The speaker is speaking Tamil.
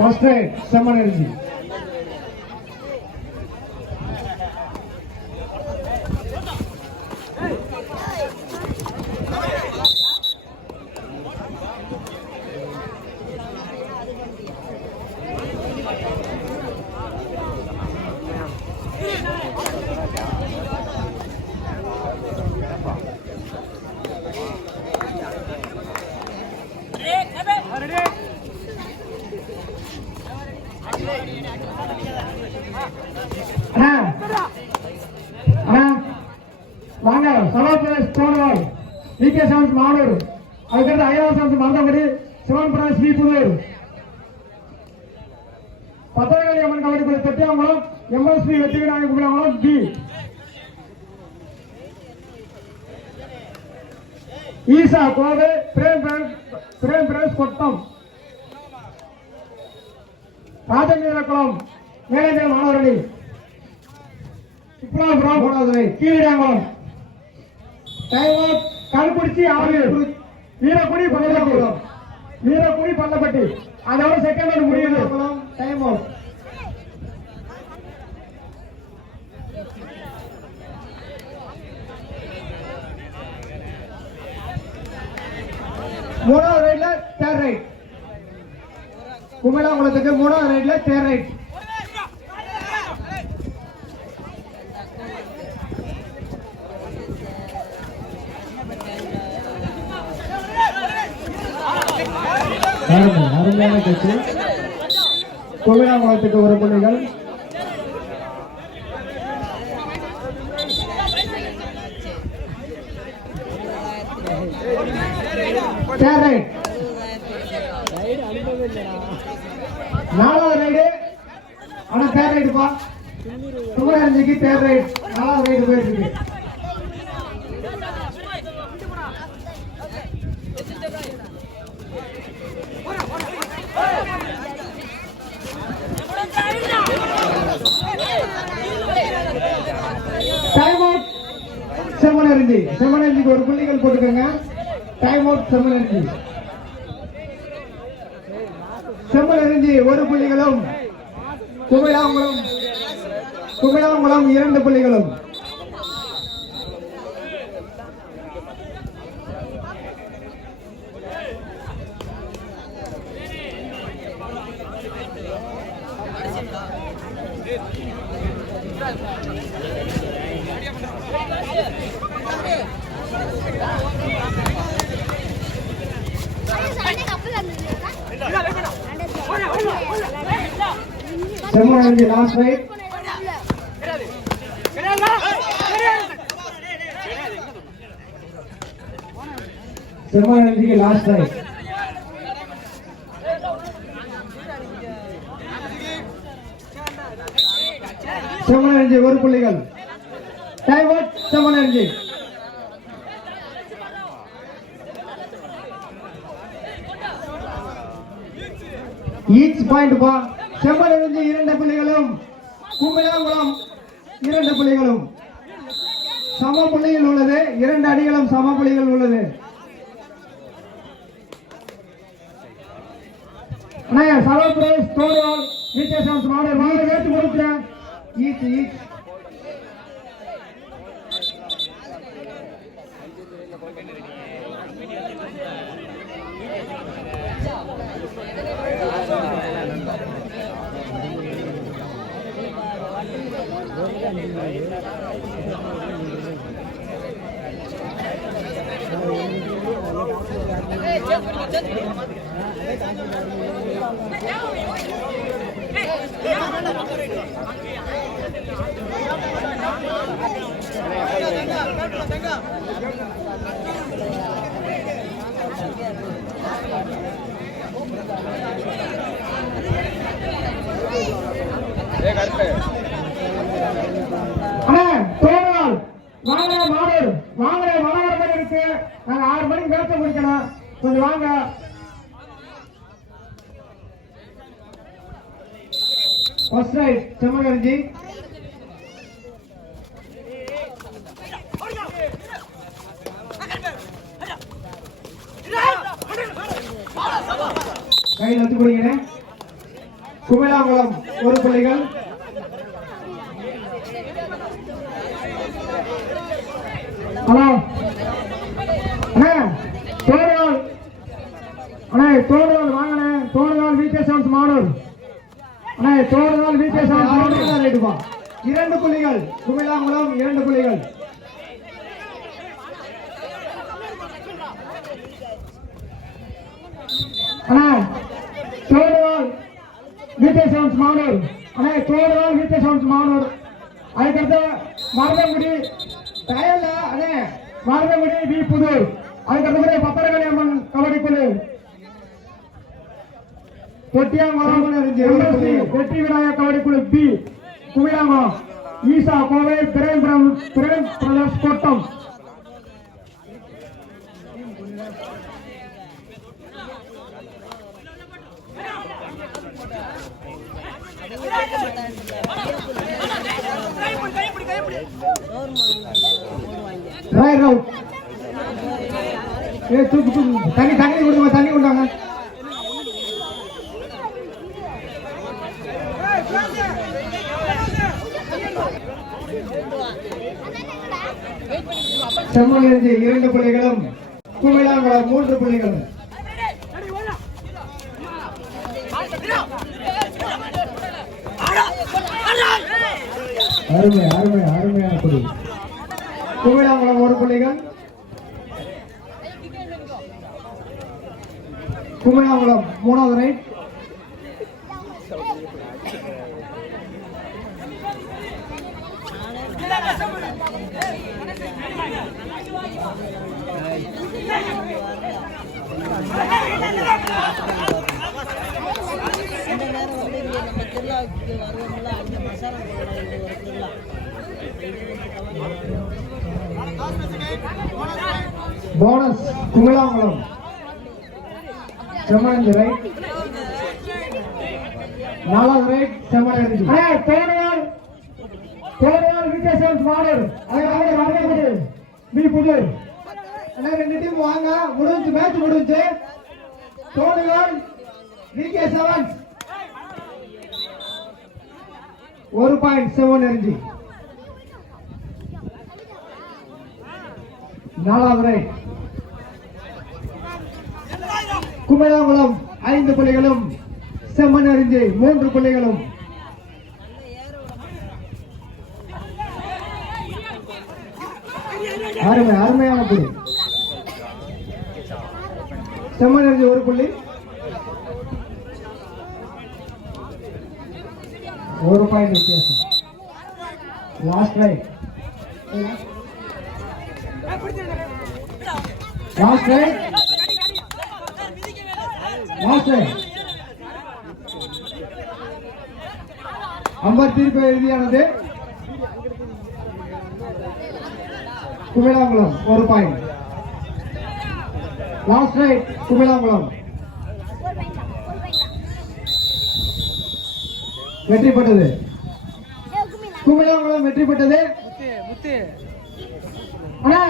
First right, Saman Energy. வாங்க சலோபிரஸ் தோணவாய் விகே சான்ஸ் மானூர் அதுக்கடுத்து ஐயாவது சான்ஸ் மந்தபடி சிவன் பிரகாஷ் வி புதூர் பத்திரகாளி அம்மன் கபடி குழு தொட்டியாங்குளம் எம்எஸ்பி வெற்றிவிநாயக கும்பிடாங்குளம் பி ஈசா கோவை பிரேம் பிரேஸ் கொட்டம் ராஜநீரகுளம் மேலேஜர் மாணவரணி கீழாங்குளம் கல்குடிச்சி வீரக்குடி பள்ளப்பட்டி வீரக்குடி பள்ளப்பட்டி அதோட செகண்ட் முடியுது டைம் அவுட் மூணாவது ரைட்ல தேர்ட் ரைட் குமிழாங்குளத்துக்கு மூணாவது ரைட்ல தேர்ட் ரைட் அருமையான கட்சி குமிழாங்குளத்துக்கு ஒரு புள்ளிகள் நாலாவது ரைடு ஆனா தேர்ட் ரைடுப்பா குமிழாஞ்சிக்கு தேர்ட் ரைட் நாலாவது ரைடு போயிட்டு இருக்கு டைம் அவுட் செம்மனர்ஜிக்கு ஒரு புள்ளிகள் போட்டுக்கோங்க டைம் அவுட் செம்மனர்ஜி ஒரு புள்ளிகளும் குமிழாங்குளம் 2 புள்ளிகளும் செம்மனர்ஜி லாஸ்ட் ரைட் செம்மனர்ஜிக்கு லாஸ்ட் ரைட் செம்மனர்ஜி ஒரு புள்ளிகள் டைம் அவுட் செம்மனர்ஜி ஈச் பாயிண்ட் பா செம்மனர்ஜி 2 புள்ளிகளும் குமிழாங்குளம் 2 புள்ளிகளும் சம புள்ளிகள் உள்ளது 2 அணிகளும் சம புள்ளிகள் உள்ளது அண்ணா சலோபிரஸ் தோணவாய் விகே சான்ஸ் மாடல் வாங்க ஏத்து கொடுக்குறேன் ஈச் வாங்க மனோரமன் இருக்கு நாங்க 6 மணிக்கு மேட்ச் முடிக்கணும் கொஞ்சம் வாங்க ஃபர்ஸ்ட் ரைட் செம்மனர்ஜி கையில் வந்து கொடுங்க குமிழாங்குளம் 1 புள்ளிகள். ஹலோ அண்ணே தோடுவால் அண்ணே தோடுவால் வாங்கண்ணே. தோடுவால் விகே சவுண்ட்ஸ் மானூர் அண்ணே. தோடுவால் விகே சவுண்ட்ஸ் மானூர் 2 புள்ளிகள். குமிழாங்குளம் 2 புள்ளிகள். அண்ணே தோடுவால் விகே சவுண்ட்ஸ் மானூர் அண்ணே. தோடுவால் விகே சவுண்ட்ஸ் மானூர். அதுக்கடுத்து மருதங்குடி டயல்ல அண்ணே. மருதங்குடி வி புதூர். அதுக்கடுத்து பப்பரகாளி அம்மன் கபடி குழு தொட்டியாங்குளம் வெற்றி விநாயகர் கபடி குழு பி குமிழாங்குளம். ஈசா கோவை பிரேம் பிரதர்ஸ் கோட்டம். தண்ணி கொடுங்க, தண்ணி கொண்டாங்க. செம்மொழி 2 புள்ளிகளும் குமிழாங்குளம் 3 புள்ளிகளும். அருமையான புள்ளி. குமிழாங்குளம் 1 புள்ளிகள். குமிழாங்குளம் 3வது right. Bonus Kumizhankulam Semmani right. 4வது ரைட் செம்மணி. தோடுவால் விகே சவுண்ட்ஸ் மானூர். அதுக்கு மருதங்குடி வி புதூர். 2 டீம் வாங்க. முடிஞ்சு மேட்ச் முடிஞ்சு. தோடுவால் விகே சவுண்ட்ஸ் 1.7 எரிஞ்சு. 4வது ரைட். குமிழாங்குளம் 5 புள்ளிகளும் செம்மணி 3 புள்ளிகளும். அருமையான புள்ளி. செம்மணி 1 புள்ளி. 1 பாயிண்ட் வித்தியாசம். Last right. அம்பர் தீர்ப்பு இறுதியானது. Kumizhankulam 1 point. Last right Kumizhankulam வெற்றி பெற்றது. குமிழாங்குளம் வெற்றி பெற்றது. அண்ணா